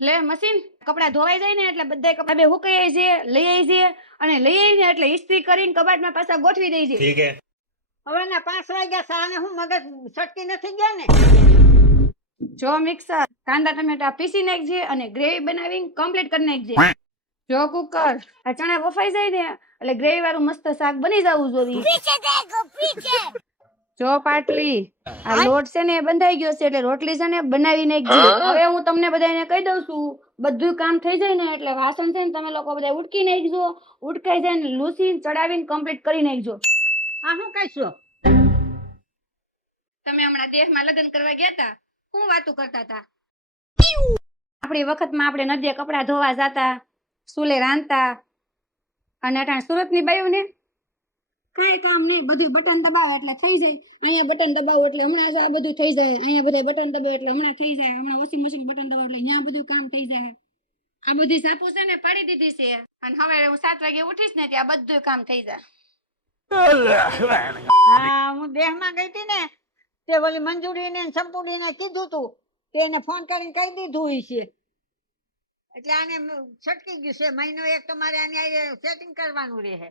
લે મશીન કપડા ધોવાઈ જાય ને એટલે બધા કપડા બે હુકાઈ છે, લઈ આવી છે અને લઈ આવીને એટલે ઇસ્ત્રી કરીને કબાટમાં પાછા ગોઠવી દઈ છે. ઠીક હે. હવે ને 5 વાગ્યા સાને હું મગજ સટકી નથી ગયા ને. જો મિક્સર કાંદા ટમેટા પીસી નાખજે અને ગ્રેવી બનાવીને કમ્પ્લીટ કરી નાખજે. જો કુકર આ ચણા બફાઈ જાય ને એટલે ગ્રેવી વાળું મસ્ત શાક બની જવું જોઈએ. જો પાટલી આ લોટ છે ને બંધાઈ ગયો છે એટલે રોટલી છે ને બનાવી નાખજે. હવે હું તમને બધાને કહી દઉં છું, બધું કામ થઈ જાય ને એટલે વાસણ છે ને તમે લોકો બધા ઉટકી નાખજો. ઉટકાઈ જાય ને લૂસીને ચડાવીને કમ્પ્લીટ કરી નાખજો. આ હું કહીશું? તમે હમણાં દેશમાં લગ્ન કરવા ગયા હતા, શું વાતું કરતા હતા? આપણી વખતમાં આપણે નદીએ કપડા ધોવા જતા, સુલે રાંધતા, અને અટાણ સુરતની બાયું ને કઈ કામ નહીં, બધું બટન દબાવે એટલે થઈ જાય. અહીંયા બટન દબાવો એટલે હમણાં જ આ બધું થઈ જાય. અહીંયા બધા બટન દબાવે એટલે હમણાં થઈ જાય. હમણાં વોશિંગ મશીન બટન દબાવે એટલે અહીંયા બધું કામ થઈ જાય. આ બધી સાપુ છે ને પાડી દીધી છે અને હવે હું 7 વાગે ઉઠીશ ને ત્યાં બધું કામ થઈ જાય. હા, હું દેહમાં ગઈ હતી ને તે ઓલી મંજૂરીને ને સંપૂર્ણીને કીધું તું કે એને ફોન કરીને કહી દીધું છે એટલે આને છટકી ગયું છે. મહિનો એક તમારે આને સેટિંગ કરવાનું રહે.